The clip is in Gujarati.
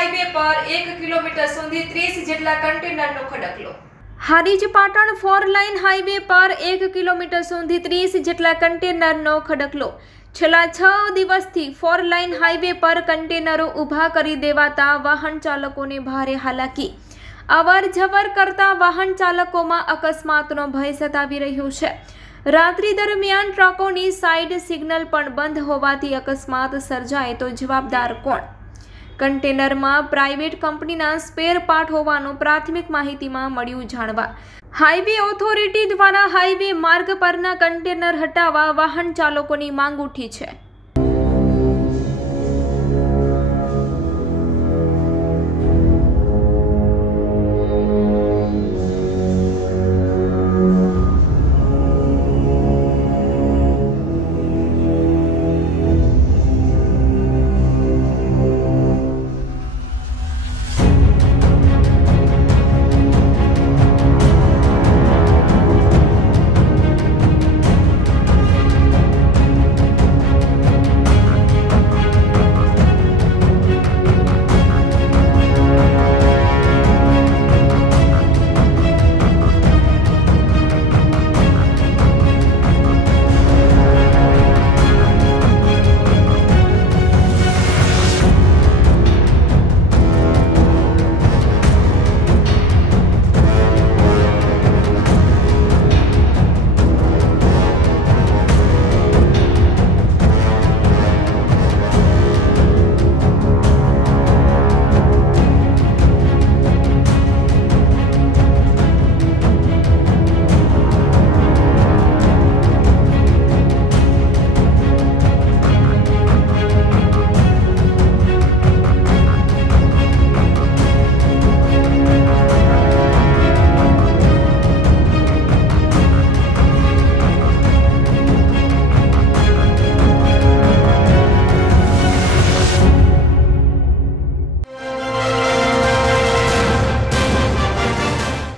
હાઈવે પર 1 કિલોમીટર સુધી 30 જેટલા કન્ટેનરનો ખડકલો। હારીજ પાટણ 4 લાઇન હાઈવે પર 1 કિલોમીટર સુધી 30 જેટલા કન્ટેનરનો ખડકલો। છેલ્લા 6 દિવસથી 4 લાઇન હાઈવે પર કન્ટેનરો ઊભા કરી દેવાતા વાહન ચાલકોને ભારે હાલાકી। અવર જવર કરતા વાહન ચાલકોમાં અકસ્માતનો ભય સતાવી રહ્યો છે। રાત્રિ દરમિયાન ટ્રકોની સાઇડ સિગ્નલ પણ બંધ હોવાથી અકસ્માત સર્જાય તો જવાબદાર કોણ? કન્ટેનરમાં પ્રાઇવેટ કંપનીના સ્પેર પાર્ટ હોવાનું પ્રાથમિક માહિતીમાં મળ્યું જાણવા। હાઈવે ઓથોરિટી દ્વારા હાઈવે માર્ગ પરના કન્ટેનર હટાવવા વાહન ચાલકોની માંગ ઉઠી છે।